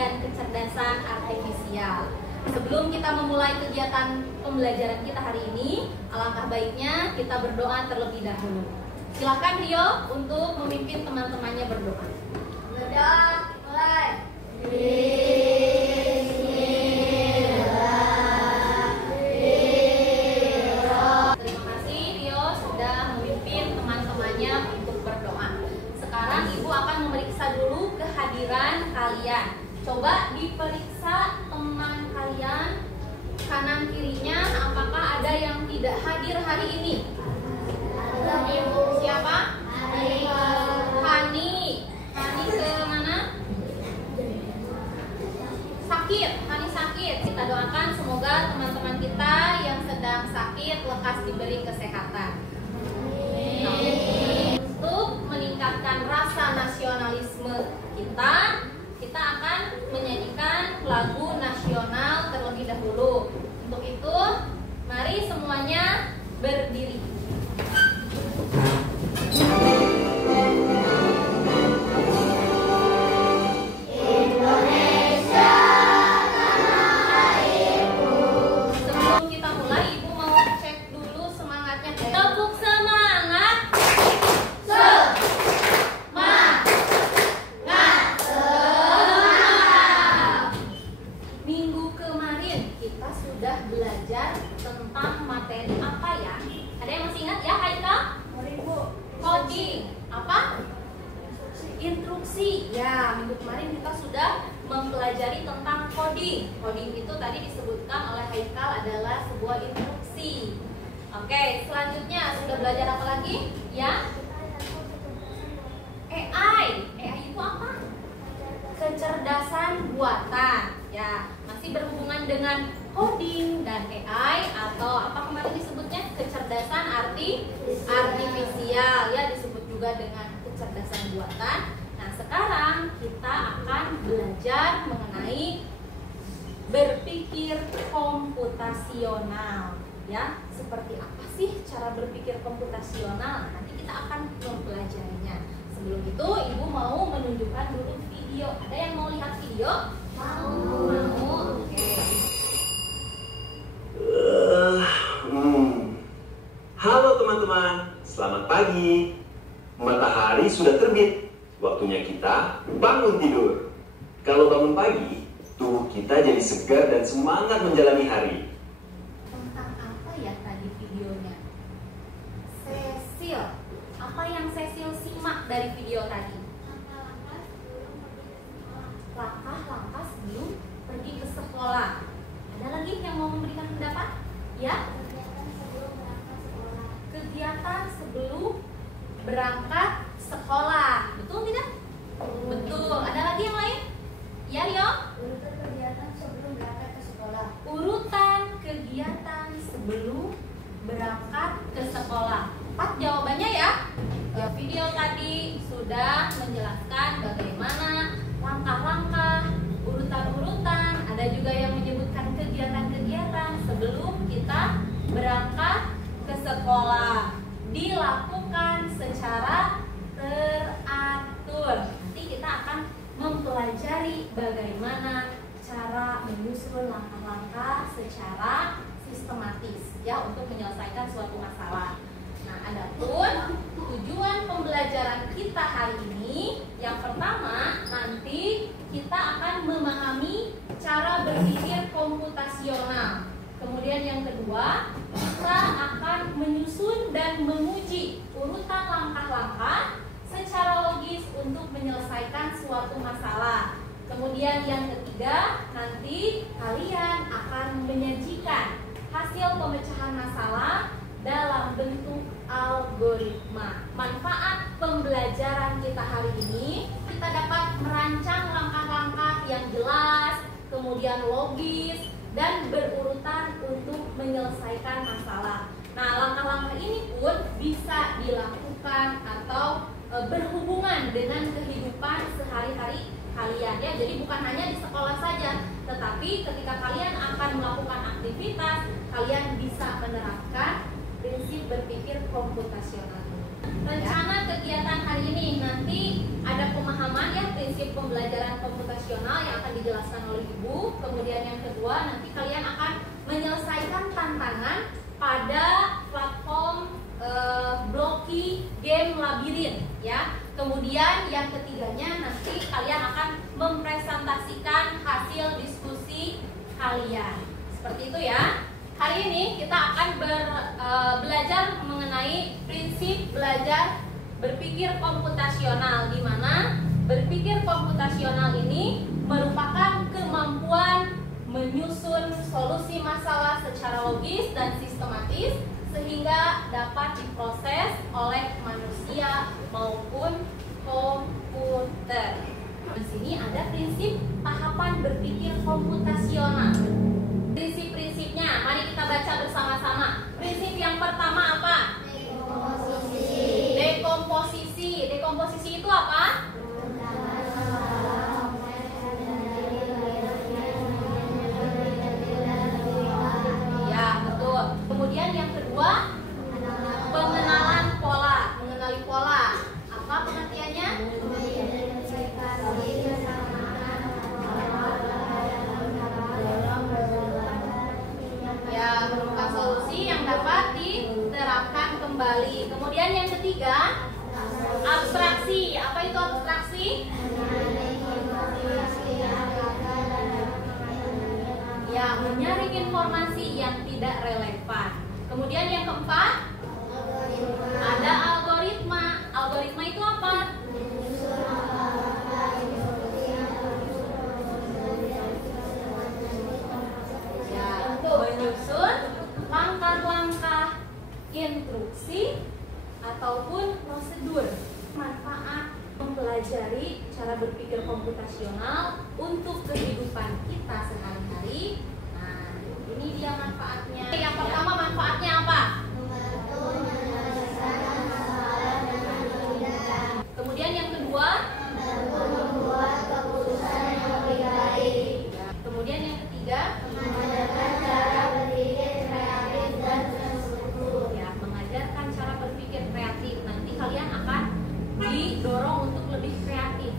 dan kecerdasan artifisial. Sebelum kita memulai kegiatan pembelajaran kita hari ini, alangkah baiknya kita berdoa terlebih dahulu. Silakan Rio untuk memimpin teman-temannya berdoa. Berdoa, mulai. Terima kasih Rio sudah memimpin teman-temannya untuk berdoa. Sekarang Ibu akan memeriksa dulu kehadiran kalian. Coba diperiksa teman kalian kanan kirinya, apakah ada yang tidak hadir hari ini? Ada, Ibu. Siapa? Hani. Hani. Hani ke mana? Sakit. Hani sakit. Kita doakan semoga teman-teman kita yang sedang sakit lekas diberi kesehatan. Untuk meningkatkan rasa nasionalisme kita akan menyanyikan lagu nasional terlebih dahulu. Untuk itu, mari semuanya berdiri. Sebelum kita mulai, Ibu mau cek dulu semangatnya. Tepuk semangat. Minggu kemarin kita sudah belajar tentang materi apa ya? Ada yang masih ingat ya, Haikal? Coding. Apa? Instruksi. Ya, minggu kemarin kita sudah mempelajari tentang coding. Coding itu tadi disebutkan oleh Haikal adalah sebuah instruksi. Oke, selanjutnya sudah belajar apa lagi? Ya? AI. AI itu apa? Kecerdasan buatan. Ya, masih berhubungan dengan coding dan AI atau apa kemarin disebutnya? Kecerdasan artifisial, ya, disebut juga dengan kecerdasan buatan. Nah, sekarang kita akan belajar mengenai berpikir komputasional, ya. Seperti apa sih cara berpikir komputasional? Nanti kita akan mempelajarinya. Sebelum itu, Ibu mau menunjukkan dulu video. Ada yang mau lihat video? Mau. Oke. Halo teman-teman, selamat pagi. Matahari sudah terbit. Waktunya kita bangun tidur. Kalau bangun pagi, tubuh kita jadi segar dan semangat menjalani hari. Tentang apa ya tadi videonya? Cecil. Apa yang Cecil simak dari video tadi? Langkah-langkah sebelum pergi ke sekolah. Ada lagi yang mau memberikan pendapat? Ya? Kegiatan sebelum berangkat sekolah. Betul tidak? Betul. Ada lagi yang lain? Ya, Rio? Urutan kegiatan sebelum berangkat ke sekolah. Urutan kegiatan sebelum berangkat ke sekolah. 4 jawabannya ya. Video tadi sudah menjelaskan bagaimana langkah-langkah, urutan-urutan. Ada juga yang menyebutkan kegiatan-kegiatan sebelum kita berangkat ke sekolah. Dilakukan secara teratur. Nanti kita akan mempelajari bagaimana cara menyusun langkah-langkah secara sistematis, ya, untuk menyelesaikan suatu masalah. Nah, adapun tujuan pembelajaran kita hari ini, yang pertama, nanti kita akan memahami cara berpikir komputasional. Kemudian yang kedua, kita akan menyusun dan menguji urutan langkah-langkah secara logis untuk menyelesaikan suatu masalah. Kemudian yang ketiga, nanti kalian akan menyajikan hasil pemecahan masalah dalam bentuk algoritma. Manfaat pembelajaran kita hari ini, kita dapat merancang langkah-langkah yang jelas, kemudian logis, dan berurutan untuk menyelesaikan masalah. Nah, langkah-langkah ini pun bisa dilakukan atau berhubungan dengan kehidupan sehari-hari kalian, ya. Jadi bukan hanya di sekolah saja, tetapi ketika kalian akan melakukan aktivitas, kalian bisa menerapkan prinsip berpikir komputasional ini. Rencana kegiatan hari ini, nanti ada pemahaman, ya, prinsip pembelajaran komputasional yang akan dijelaskan oleh Ibu. Kemudian yang kedua, nanti kalian akan menyelesaikan tantangan pada platform Blocky Game Labirin ya. Kemudian yang ketiganya nanti kalian akan mempresentasikan hasil diskusi kalian. Seperti itu ya. Hari ini kita akan belajar mengenai prinsip belajar berpikir komputasional, di mana berpikir komputasional ini merupakan kemampuan menyusun solusi masalah secara logis dan sistematis sehingga dapat diproses oleh manusia maupun komputer. Di sini ada prinsip tahapan berpikir komputasional. Prinsip-prinsipnya, mari kita baca bersama-sama. Prinsip yang pertama apa? Dekomposisi. Dekomposisi itu apa? Ya, betul. Kemudian yang kedua, pengenalan pola. Mengenali pola. Apa pengertiannya? Ya, merupakan solusi yang dapat diterapkan kembali. Kemudian yang ketiga, abstraksi. Apa itu abstraksi? Ya, menyaring informasi yang tidak relevan. Kemudian yang keempat, ada algoritma. Algoritma itu apa? Ya, menyusun langkah-langkah instruksi ataupun prosedur. Manfaat mempelajari cara berpikir komputasional untuk kehidupan kita sehari-hari. Nah, ini dia manfaatnya. Yang pertama, manfaatnya apa? Kemudian yang kedua, membuat keputusan yang lebih baik. kemudian yang ketiga, Mengajarkan cara berpikir kreatif dan terstruktur. ya, mengajarkan cara berpikir kreatif. Nanti kalian akan didorong untuk lebih kreatif,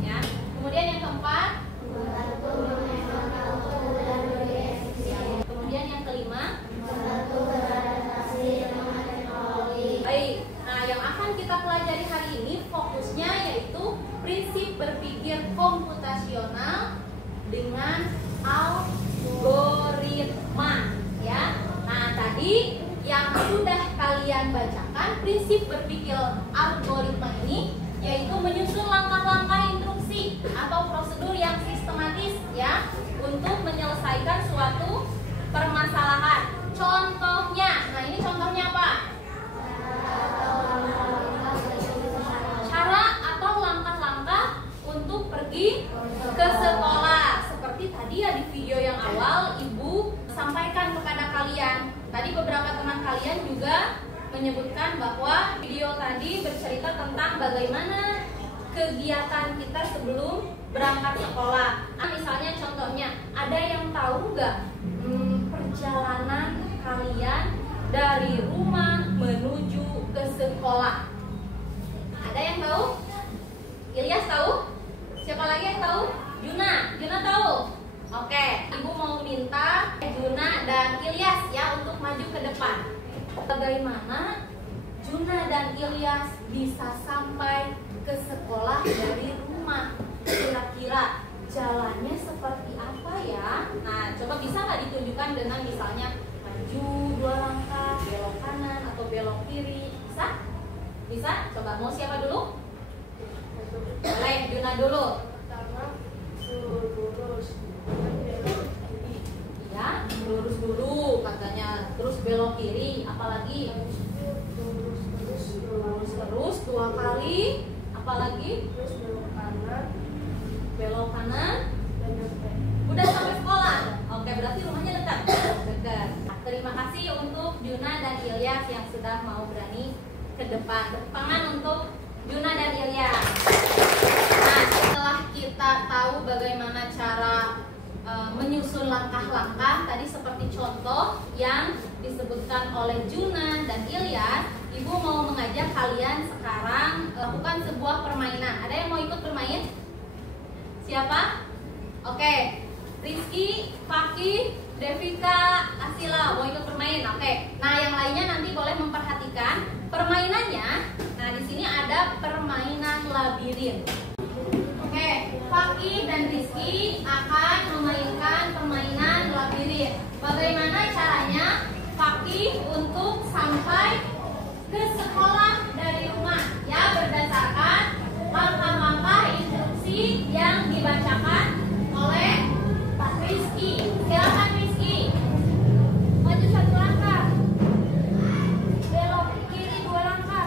ya. Kemudian yang keempat, Membantu menghemat waktu dan lebih efisien. kemudian yang kelima, Membantu beradaptasi dengan teknologi. baik. Nah, yang akan kita pelajari hari ini fokusnya yaitu prinsip berpikir komputasional dengan algoritma, ya. Nah, tadi yang sudah kalian bacakan prinsip berpikir algoritma ini yaitu menyusun langkah-langkah instruksi atau prosedur yang sistematis ya untuk menyelesaikan suatu permasalahan. Contohnya, nah ini contohnya apa? Cara atau langkah-langkah untuk pergi ke sekolah. Seperti tadi ya di video yang awal Ibu sampaikan kepada kalian. Tadi beberapa teman kalian juga menyebutkan bahwa video tadi bercerita tentang bagaimana kegiatan kita sebelum berangkat sekolah. Nah, misalnya contohnya, ada yang tahu nggak perjalanan kalian dari rumah menuju ke sekolah? Ada yang tahu? Ilyas tahu? Siapa lagi yang tahu? Juna. Juna tahu? Oke, Ibu mau minta Juna dan Ilyas ya untuk maju ke depan. Bagaimana Juna dan Ilyas bisa sampai ke sekolah dari rumah? Kira-kira jalannya seperti apa ya? Nah, coba bisa nggak ditunjukkan dengan misalnya maju 2 langkah, belok kanan atau belok kiri? Bisa? Bisa? Coba mau siapa dulu? Boleh, Juna dulu. Ya, lurus dulu katanya, terus belok kiri, apalagi lurus terus 2 kali, apalagi belok kanan, udah sampai sekolah. Oke, berarti rumahnya dekat. Dekat. Terima kasih untuk Juna dan Ilyas yang sudah mau berani ke depan. Tepuk tangan untuk Juna dan Ilyas. Nah, setelah kita tahu bagaimana cara menyusun langkah-langkah tadi seperti contoh yang disebutkan oleh Juna dan Ilyas, Ibu mau mengajak kalian sekarang lakukan sebuah permainan. Ada yang mau ikut bermain? Siapa? Oke, Rizky, Fakih, Devika, Asila mau ikut bermain. Oke. Nah, yang lainnya nanti boleh memperhatikan permainannya. Nah, di sini ada permainan labirin. Oke, Fakih dan Rizky akan memainkan permainan labirin. Bagaimana caranya Fakih untuk sampai ke sekolah dari rumah? Ya, berdasarkan langkah-langkah instruksi yang dibacakan oleh Pak Rizky. Silakan Rizky. Maju 1 langkah. Belok kiri 2 langkah.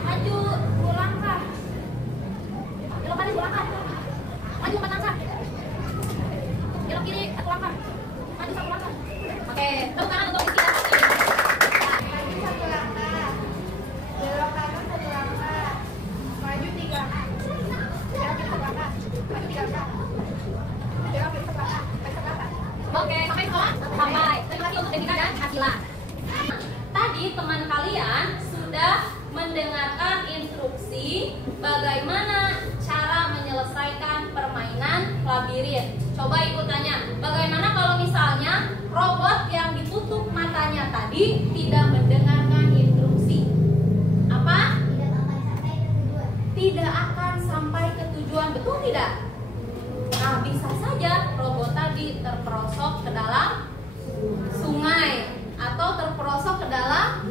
Maju 2 langkah. Belok kanan 2 langkah. Maju 4 langkah. Belok kiri 1 langkah. Maju 1 langkah. Oke, tepuk tangan untuk Rizky dan Fakih. Maju 1 langkah. Belok kanan 1 langkah. Maju 3 langkah. Belok kiri 1 langkah. Maju 3 langkah. Belok kiri 1 langkah. Maju 1 langkah. Oke, sampai sekolah? Sampai. Terima kasih untuk Devika dan Asila. Tadi teman kalian sudah mendengarkan instruksi bagaimana cara menyelesaikan permainan labirin. Coba ikut tanya, bagaimana kalau misalnya robot yang ditutup matanya tadi tidak mendengarkan instruksi? Apa? Tidak akan sampai ke tujuan, betul tidak? Nah, bisa saja robot tadi terperosok ke dalam sungai atau terperosok ke dalam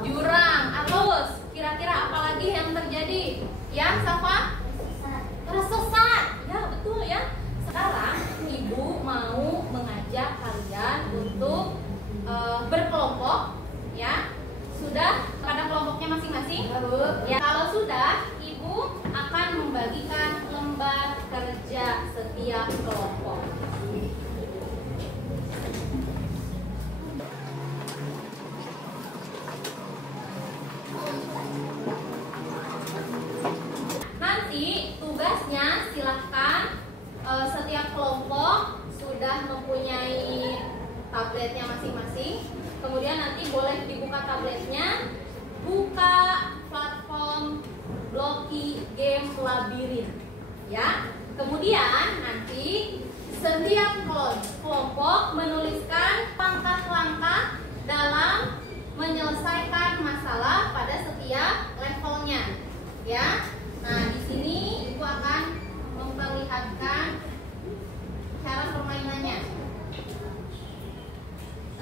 jurang atau kira-kira apa lagi yang terjadi? Ya, Safa? Tersesat. Ya, betul ya. Sekarang Ibu mau mengajak kalian untuk berkelompok, ya. Sudah pada kelompoknya masing-masing? Ya, kalau sudah, Ibu akan membagikan lembar kerja setiap kelompok. Nanti tugasnya silahkan setiap kelompok sudah mempunyai tabletnya masing-masing. Kemudian nanti boleh dibuka tabletnya, buka platform Blocky Game Labirin, ya. Kemudian nanti setiap kelompok menuliskan langkah-langkah dalam menyelesaikan masalah pada setiap levelnya, ya. Nah, di sini Ibu akan memperlihatkan cara permainannya.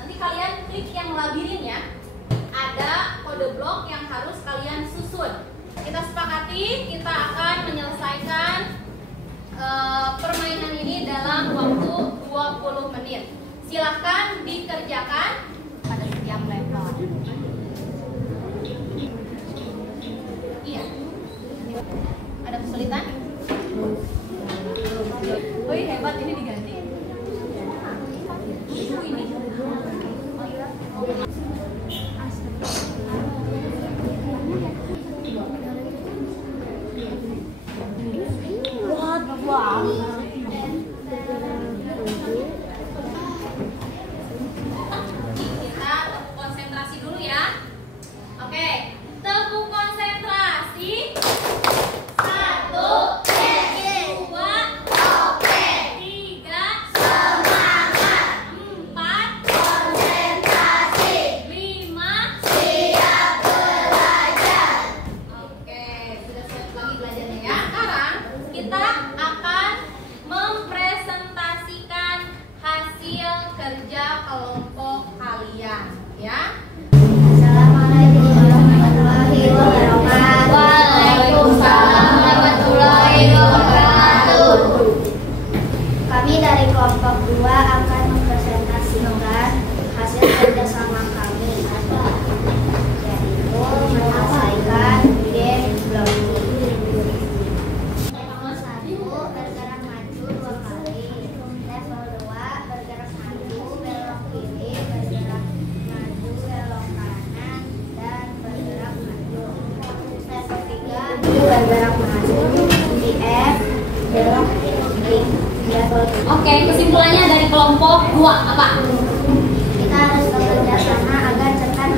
Nanti kalian klik yang labirin ya. Ada kode blok yang harus kalian susun. Kita sepakati kita akan menyelesaikan permainan ini dalam waktu 20 menit. Silahkan dikerjakan pada setiap level. Iya. Ada kesulitan? Oh, hebat, ini diganti. Ini. Kita tepuk konsentrasi dulu ya. Oke, tepuk konsentrasi. 1, 2, 3, semangat. 4, konsentrasi. 5, siap belajar. Oke, sudah siap lagi belajarnya ya. Sekarang kita akan mempresentasikan hasil kerja kelompok kalian, ya. Assalamualaikum warahmatullahi wabarakatuh. Waalaikumsalam warahmatullahi wabarakatuh. Kami dari kelompok 2 akan mempresentasikan hasil kerjasama kami, yaitu menyelesaikan game Blocky. Level 1 bergerak maju 2 kali. Level 2 bergerak maju, belok kiri, bergerak maju, belok kanan, dan bergerak maju. Level 3 bergerak maju, di F, belok kiri. Level 3. Oke, kesimpulannya dari kelompok 2 apa? Kita harus bekerja sama agar cepat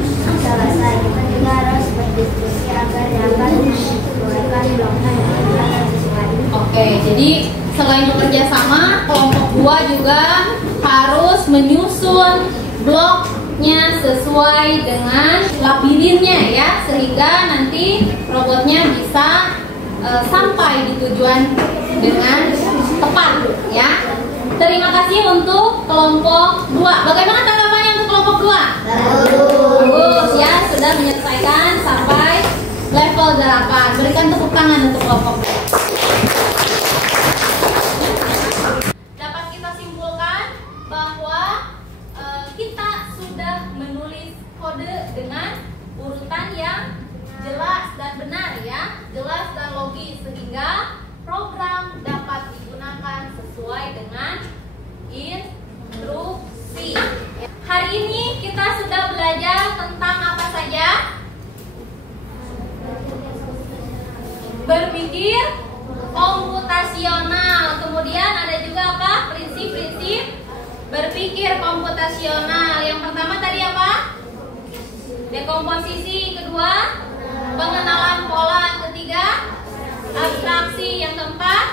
selesai. Kita juga harus berdiskusi agar dapat menyesuaikan bloknya dengan sesuai. Oke. Oke, jadi selain bekerja sama, kelompok 2 juga harus menyusun bloknya sesuai dengan labirinnya ya, sehingga nanti robotnya bisa sampai di tujuan dengan tepat ya. Terima kasih untuk kelompok 2. Bagaimana tanggapannya untuk kelompok 2? Bagus ya, sudah menyelesaikan sampai level 8. Berikan tepuk tangan untuk kelompok 2. Dapat kita simpulkan bahwa kita sudah menulis kode dengan urutan yang jelas dan benar ya, jelas dan logis, sehingga program dapat digunakan sesuai dengan instruksi. Hari ini kita sudah belajar tentang apa saja? Berpikir komputasional. Kemudian ada juga apa? Prinsip-prinsip berpikir komputasional. Yang pertama tadi apa? Dekomposisi. Kedua, pengenalan pola. Yang ketiga, abstraksi. Yang keempat,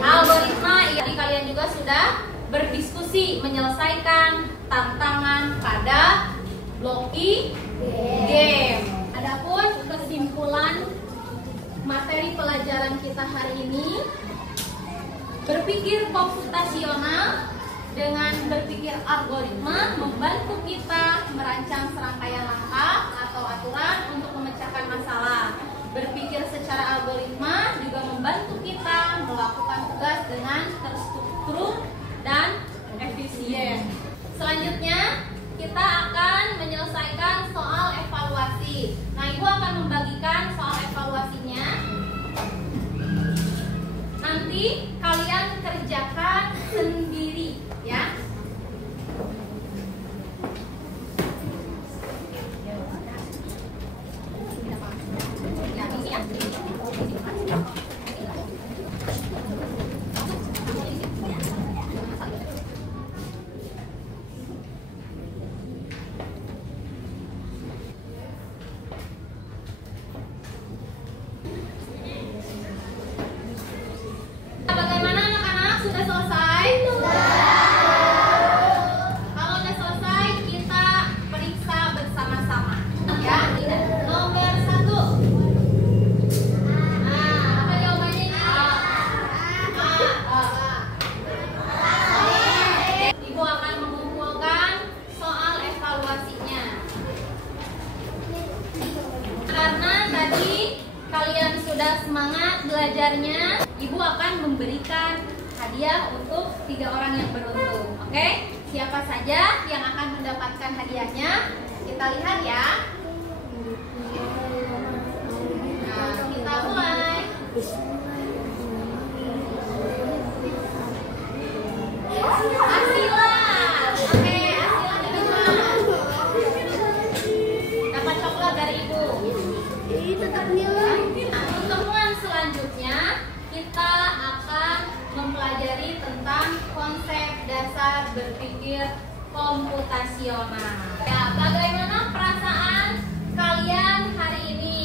algoritma. Jadi kalian juga sudah berdiskusi menyelesaikan tantangan pada Blocky Game. Adapun kesimpulan materi pelajaran kita hari ini, berpikir komputasional dengan berpikir algoritma membantu kita merancang serangkaian langkah atau aturan untuk memecahkan masalah. Berpikir secara algoritma juga membantu kita melakukan tugas dengan terstruktur dan efisien. Selanjutnya kita akan menyelesaikan soal evaluasi. Nah, Ibu akan membagikan soal evaluasinya. Nanti kalian kerjakan sendiri ya. Bagaimana anak-anak? Sudah selesai? Kalau sudah selesai, kita periksa bersama-sama ya. Nomor 1. Apa jawabannya ini? Ibu akan mengumpulkan soal evaluasinya. Karena tadi kalian sudah semangat belajarnya, Ibu akan memberikan hadiah untuk 3 orang yang beruntung. Oke? Siapa saja yang akan mendapatkan hadiahnya? Kita lihat ya. Nah, kita mulai. Asila. Oke, Asila dapat dapat coklat dari Ibu. Tetap nilai. Nah, pertemuan selanjutnya kita akan mempelajari tentang konsep dasar berpikir komputasional. Ya, bagaimana perasaan kalian hari ini?